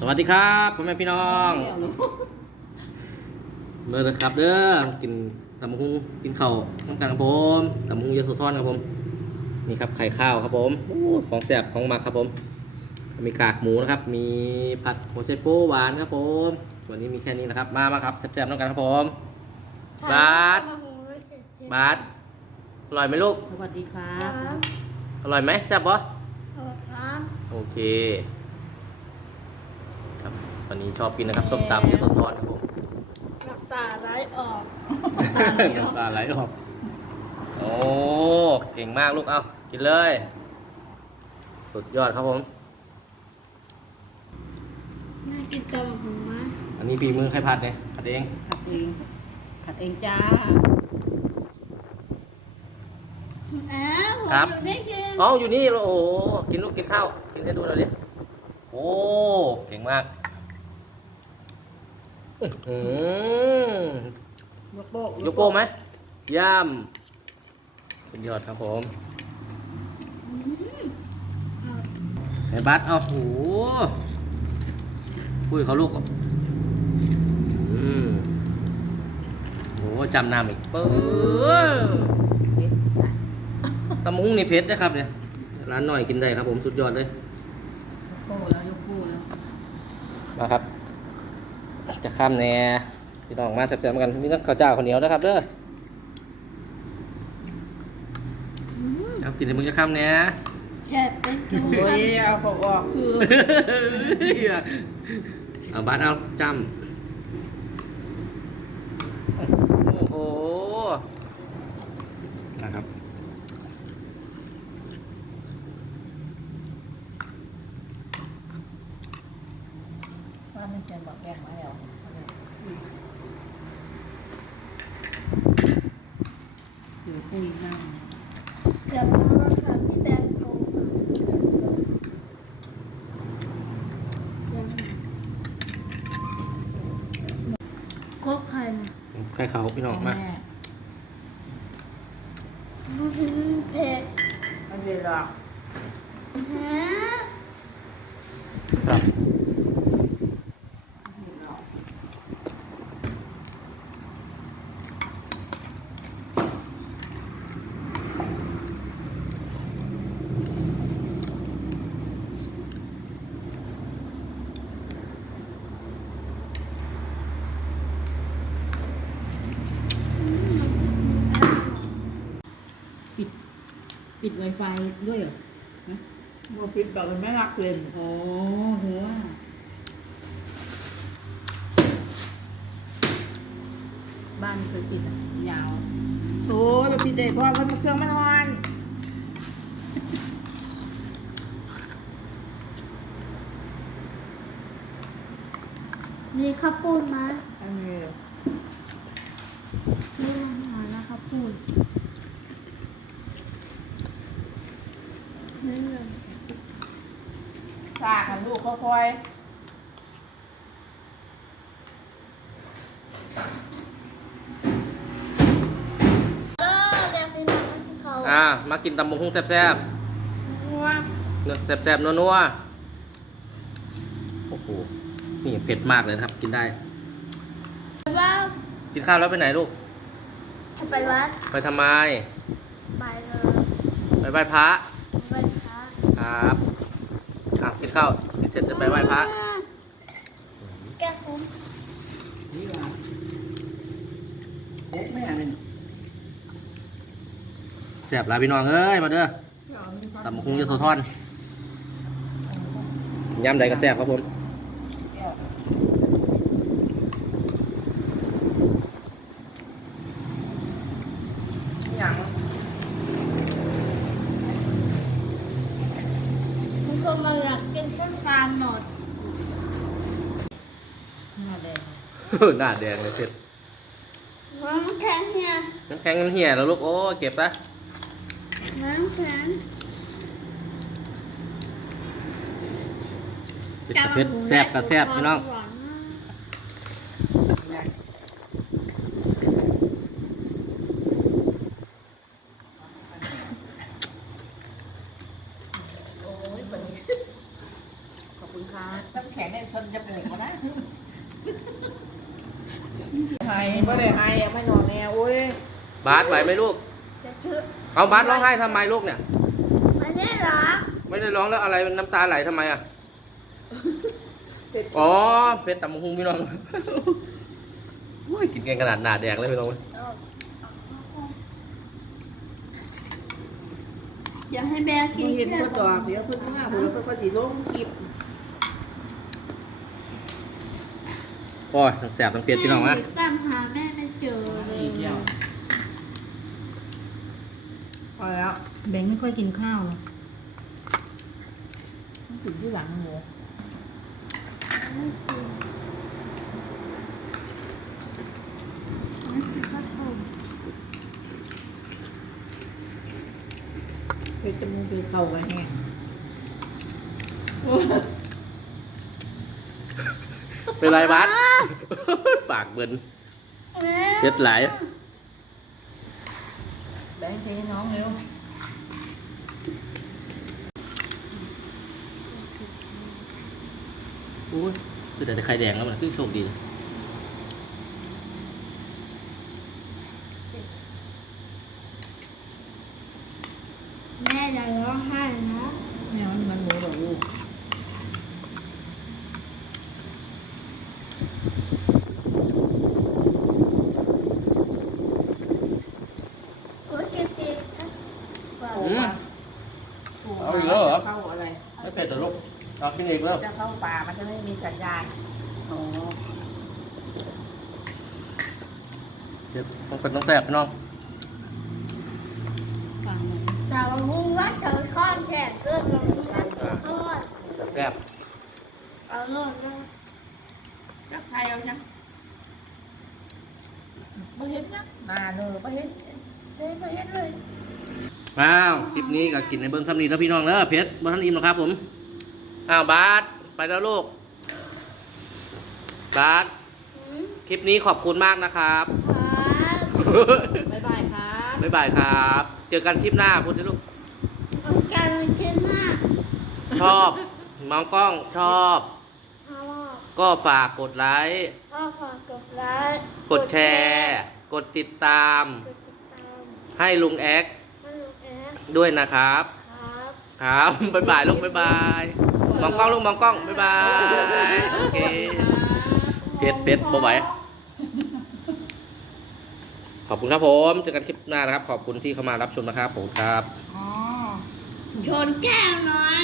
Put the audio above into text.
สวัสดีครับพ่อแม่พี่น้องเมื่อเลยครับเด้อกินตำบักหุงกินข้าวน้ำกันครับผมตำบักหุงยาโสธรครับผม นี่ครับไข่ข้าวครับผมโอ้ของแซ่บของหมักครับผม มีกากหมูนะครับ มีผัดหัวไชโป๊หวานครับผมวันนี้มีแค่นี้นะครับ มามาครับแซ่บๆน้ำกันครับผมบาสบาสอร่อยไหมลูก สวัสดีครัครับบอร่อยไหมแซ่บปะครับ โอเค ครับวันนี้ชอบกินนะครับส้มตำยาโสธรครับผมรักษาไร้ออกน้ำตาไหลออกโอ้เก่งมากลูกเอากินเลย สุดยอดครับผมแม่กินตัวผมไหมอันนี้ฝีมือใครผัดเนี่ยผัดเองผัดเองผัดเองจ้าแอบผมครับ อยู่ได้คืนอ๋ออยู่นี่โอ้โหกินลูกกินข้าวกินให้ดูหน่อยดิ โอ้เก่งมากอื้อหือยกโป๊กยกโป้งไหมย่ำสุดยอดครับผมไอ้บัสเอาโหคุยเขาลูกก่อนอืมโหจำนำอีกปึ๊บตำมุ้งนี่เพชรนะครับเนี่ยร้านหน่อยกินได้ครับผมสุดยอดเลยยก โป้แล้วยกโป้แล้วมาครับ จะข้ามแน่พี่น้องมาแซ่บๆกันมีต้องข้าวเจ้าข้าวเหนียวนะครับเด้อเอากินให้มึงจะข้ามแน่แค่เป็นจุ่มโอ้ยเอาเขาออกคือเอาบัตรเอาจำโอ้โหนะครับ ว่าไม่ใช่บอกแกงมาแล้วถือปุยนั่งเกือบแล้วค่ะพี่แดงโทรมาครบใครนะใครเขาพี่น้องมาเผ็ดไม่เป็นหรอกฮะครับ ไม่เป็นหรอก ปิด ปิด Wi-Fi ด้วยเหรอฮะบัวปิดแบบมันไม่รักเล่นอ๋อเหัวบ้านเคยปิดอะยาว โอ้ยแบบปิดเด็กเพราะว่ามันเครื่องมันฮอนมีข้าวปุ้นไหมอันนี้นี่อาหารนะข้าวปุ้นนี่เลย ซากของลูกค่อยเออเดี๋ยวไปนอนที่เขาอ่ามากินตำบงหุ้งแซ่บว่าๆเนื้อแซ่บๆนัวๆโอ้โหนี่เผ็ดมากเลยนะครับ กินได้ว่ากินข้าวแล้วไปไหนลูกไปวัดไปทำไม ไปเลยไปไหว้พระไปพระครับอะ กินข้าวกินเสร็จจะไปไหว้พระแก้คุ้มนี่หว่าโอ๊กไม่อ่านเลยแซ่บหลายพี่น้องเอ้ยมาเด้อตำบักหุงยโสธรยำใดก็แซ่บครับผม ๆอย่าง ทุก คนมาอยากกินส้มตำหมดหน้าแดงหน้าแดงเลยเผ็ดน้ำแข็งเนี่ยน้ำแข็งมันเหี่ยแล้วลูกโอ้เก็บซะน้ำแข็งเผ็ดกับเผ็ดแซ่บกับแซ่บพี่น้อง ขอบคุณค่ะต้องแขนได้ชนจมูกมานะไห้ไม่ได้ไห้ยังไม่นอนแนวโอ้ยบาสไหวไหมลูก จะชื่อเอาบาสร้องไห้ทำไมลูกเนี่ยไม่ได้หรอไม่ได้ร้องแล้วอะไรน้ำตาไหลทำไมอะ อ๋อเพชรตำบักหุงพี่น้องโอ้ยกินกันขนาดหนาแดงเลยพี่น้องเว้ยอย่าให้แบร์กิกินนเห็นแค่ก็ตอบเดี๋ยวเพิ่งเมื่อเพิ่งก็สีลงคลิป โอ้ยทั้งแสบทั้งเผ็ดพี่น้องนะแม่ตามหาแม่ไม่เจอเลยพอแล้วแบงค์ไม่ค่อยกินข้าวหรอกถึงที่หลังหมูไม่กินข้าวต้มเป็นจมูกเป็นเข่ากันแห้ง เป็นไรบาสปากเบิ่นเผ็ดหลาย แบงค์เทน้องเร็วโอ้ยคือแต่ไข่แดงแล้วมันคือโชคดีเลย แม่อย่าร้องไห้นะ แมวนี่มันหมูหรอลูก โอ้ยเจ็บปีกนะ อืม เอาอีกแล้วเหรอ เข้าอะ ไรไม่เผ็ดเหรอลูกเอากินอีกแล้วจะเข้าป่ามันจะไม่มีสัญญาณอ๋อเผ็ดต้องเป็นต้องแสบพี่น้องฟังหน่อยแต่ว่ามึงว่าเธอข้อนแขกเรื่องเราไม่ได้ข้อนแสบเอาโน่นนะจักไทยเอาจังไม่เห็นนะนาเนอไม่เห็นเลยไม่เห็นเลย อ้าวคลิปนี้ก็กินในเบิ้งซ้ำนี้แล้วพี่น้องเด้อเผ็ดบ่ทันอิ่มหรอกครับผม อ้าวบาสไปแล้วลูก บาสหืมคลิปนี้ขอบคุณมากนะครับครับบ๊ายบายครับบ๊ายบายครับ เจอกันคลิปหน้าพูดดิลูกเอาการเช่นมากชอบมองกล้องชอบเอาก็ฝากกดไลค์พ่อฝากกดไลค์ กดแชร์ กดติดตามกดติดตามให้ลุงแอ็กให้ลูกแอ ดด้วยนะครับ ครับครับบ๊ายบายลูกบ๊ายบายมองกล้องลูกมองกล้องบ๊ายบายโอเคเผ็ดเผ็ดบ่ไหวขอบคุณครับผมเจอกันคลิปหน้านะครับ ขอบคุณที่เข้ามารับชมนะครับผมครับ อ๋อ ชนแก้วหน่อย